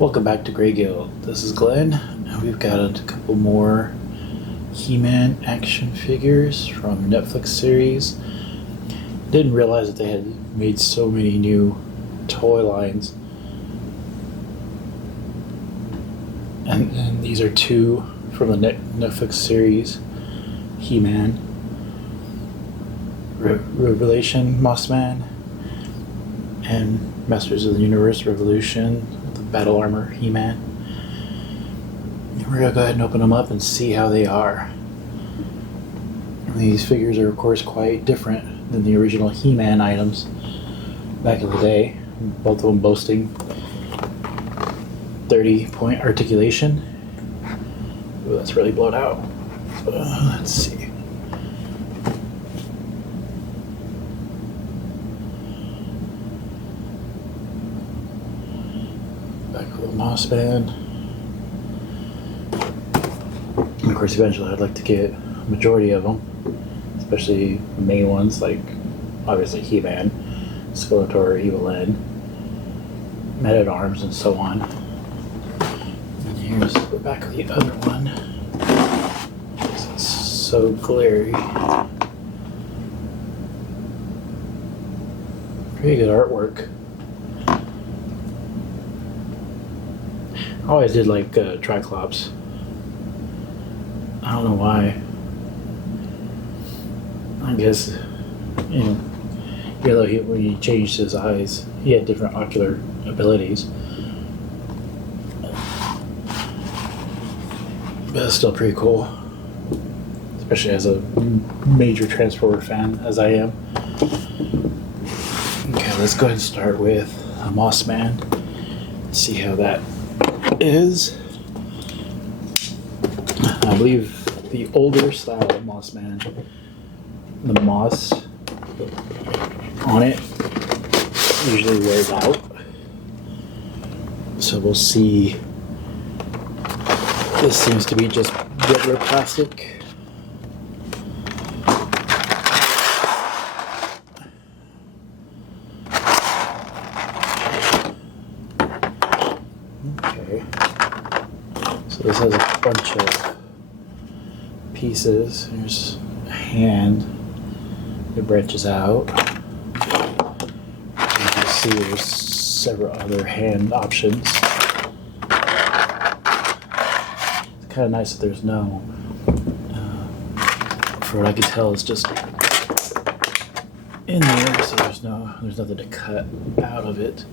Welcome back to Greyguild. This is Glenn, and we've got a couple more He-Man action figures from Netflix series. Didn't realize that they had made so many new toy lines. And these are two from the Netflix series, He-Man, Revelation, Mossman, and Masters of the Universe, Revolution, the Battle Armor, He-Man. We're going to go ahead and open them up and see how they are. These figures are of course quite different than the original He-Man items back in the day, both of them boasting 30-point articulation. Ooh, that's really blown out. Let's see. Back with the Moss Band. And of course, eventually I'd like to get a majority of them, especially the main ones like obviously He-Man, Skeletor, Evil Ed, Man-at-Arms, and so on. And here's the back of the other one. It's so glary. Pretty good artwork. I always did like Triclops. I don't know why. I guess, though when he changed his eyes, he had different ocular abilities. But it's still pretty cool. Especially as a major Transformer fan, as I am. Okay, let's go ahead and start with a Moss Man. See how that is. I believe the older style of Moss Man, the moss on it usually wears out. So we'll see. This seems to be just regular plastic. Okay. So this has a bunch of pieces. There's a hand. It branches out. You can see there's several other hand options. It's kind of nice that there's no, for what I can tell, it's just in there, so there's nothing to cut out of it.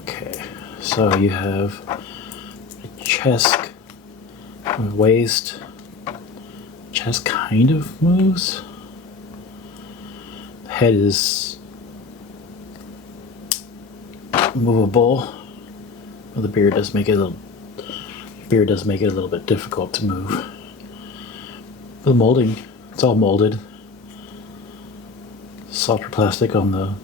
Okay, so you have a chest, a waist. Chest kind of moves. The head is movable. Well, the beard does make it a little bit difficult to move. The molding, it's all molded. Softer plastic on the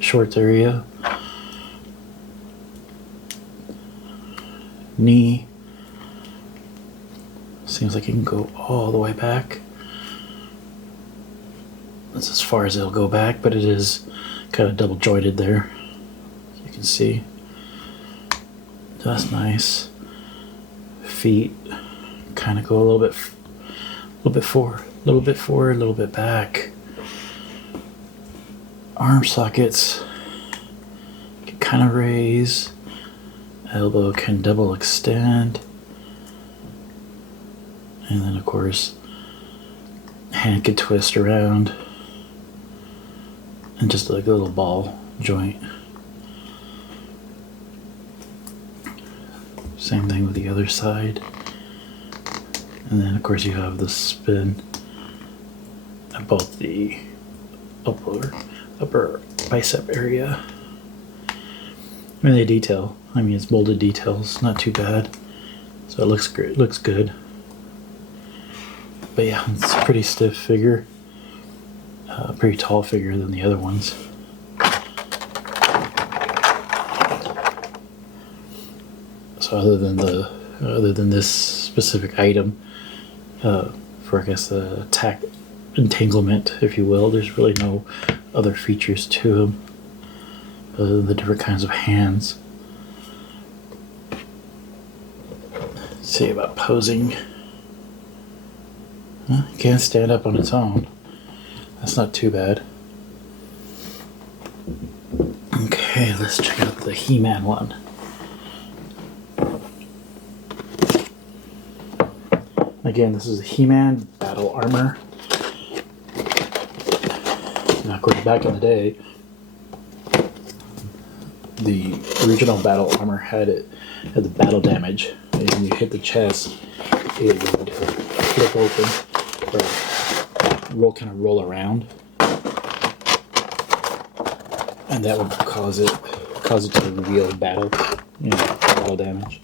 shorts area. Knee seems like it can go all the way back. That's as far as it'll go back, but it is kind of double jointed there, as you can see. That's nice. Feet kind of go a little bit forward, a little bit back. Arm sockets can kind of raise. Elbow can double extend, and then of course hand can twist around, and just like a little ball joint. Same thing with the other side, and then of course you have the spin at both the upper bicep area. I mean, it's molded details, not too bad. So it looks great, looks good. But yeah, it's a pretty stiff figure. Pretty tall figure than the other ones. So other than this specific item, for I guess the attack entanglement, if you will, there's really no other features to him. the different kinds of hands. Let's see about posing. Well, it can't stand up on its own. That's not too bad. Okay, let's check out the He-Man one. Again, this is a He-Man battle armor. Now, of course, back in the day, the original battle armor had the battle damage, and when you hit the chest, it would flip open or roll around, and that would cause it to reveal battle damage.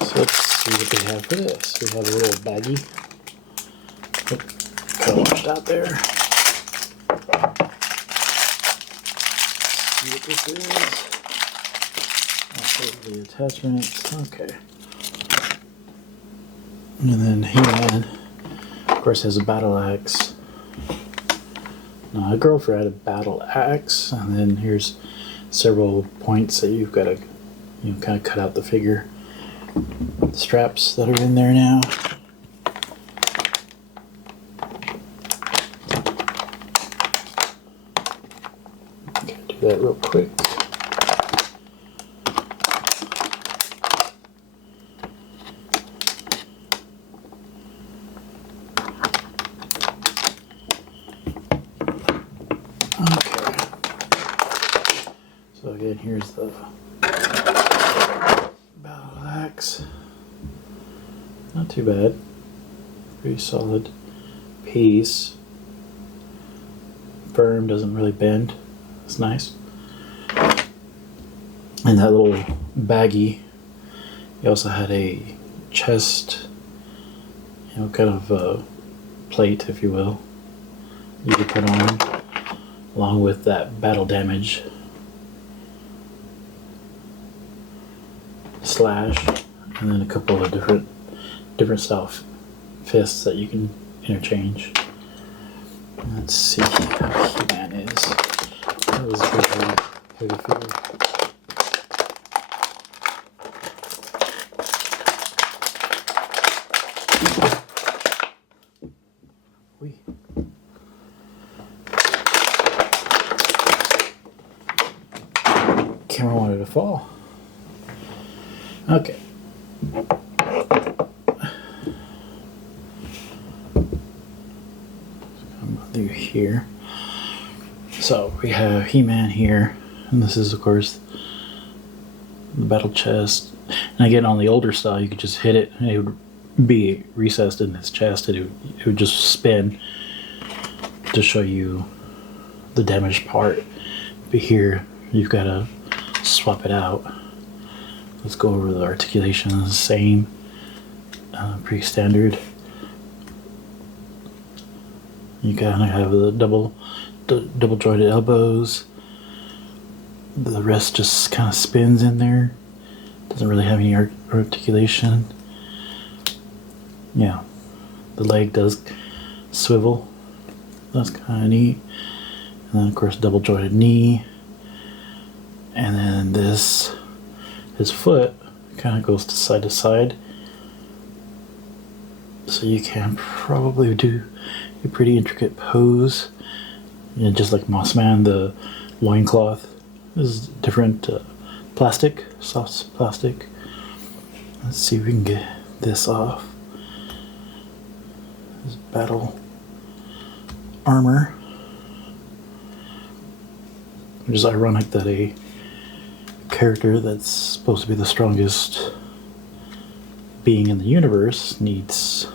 So let's see what they have for this. We have a little baggie. Kind of washed out there. See what this is. The attachments. Okay. And then He-Man, of course, has a battle axe. Now, a girlfriend had a battle axe, and then here's several points that you've got to, kind of cut out the figure. The straps that are in there now. Okay, do that real quick. Okay. So again, here's the battle axe. Not too bad. Pretty solid piece. Firm, doesn't really bend. It's nice. And that little baggie, he also had a chest, kind of plate, if you will, you could put on, along with that battle damage slash, and then a couple of different style fists that you can interchange. Let's see how He-Man is. That was a pretty heavy figure. Whee. Camera wanted to fall. Okay. Through here. So we have He-Man here, and this is of course the battle chest. And again, on the older style, you could just hit it and it would be recessed in his chest, and it would just spin to show you the damaged part. But here you've got to swap it out. Let's go over the articulation. Same, pretty standard. You kind of have the double jointed elbows. The rest just kind of spins in there. Doesn't really have any articulation. Yeah, the leg does swivel. That's kind of neat. And then of course double jointed knee. And then his foot kind of goes to side. So you can probably do a pretty intricate pose. Just like Mossman, the loincloth is different plastic, soft plastic. Let's see if we can get this off. This battle armor. Which is ironic that a character that's supposed to be the strongest being in the universe needs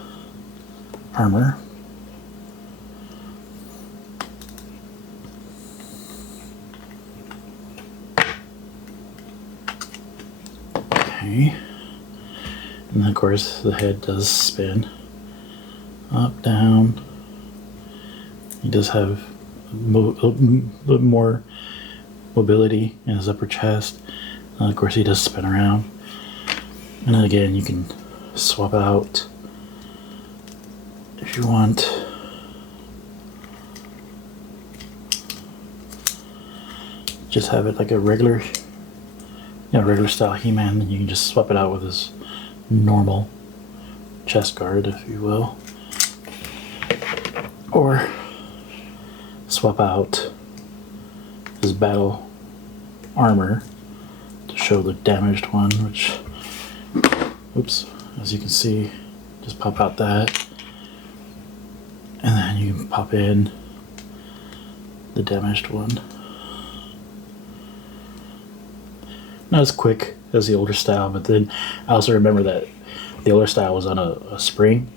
armor. Okay. And then of course the head does spin up, down. He does have a little more mobility in his upper chest. And of course he does spin around. And then again you can swap out if you want just have it like a regular, regular style He-Man, then you can just swap it out with his normal chest guard, if you will, or swap out his battle armor to show the damaged one, which, oops, as you can see, just pop out that, and then you can pop in the damaged one. Not as quick as the older style, but then I also remember that the older style was on a spring,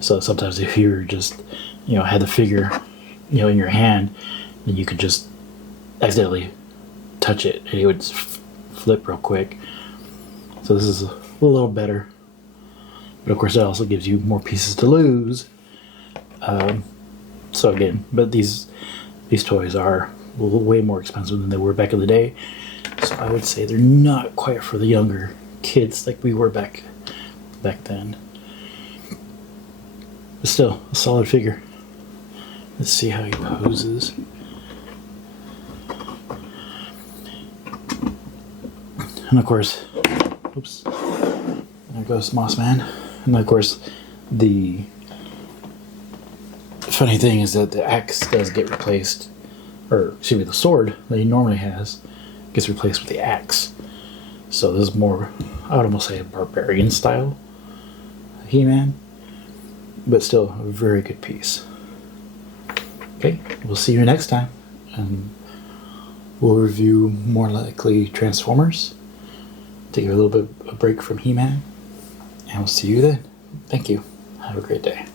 so sometimes if you were just, had the figure, in your hand, then you could just accidentally touch it and it would flip real quick. So this is a little better, but of course it also gives you more pieces to lose. So again, but these toys are way more expensive than they were back in the day. So I would say they're not quite for the younger kids like we were back then. But still, a solid figure. Let's see how he poses. And of course, oops, there goes Moss Man. And of course, the funny thing is that the axe does get replaced, or excuse me, the sword that he normally has gets replaced with the axe. So this is more, I would almost say, a barbarian style He-Man, but still a very good piece. Okay, we'll see you next time, and we'll review more likely Transformers, take a little bit of a break from He-Man, and we'll see you then. Thank you. Have a great day.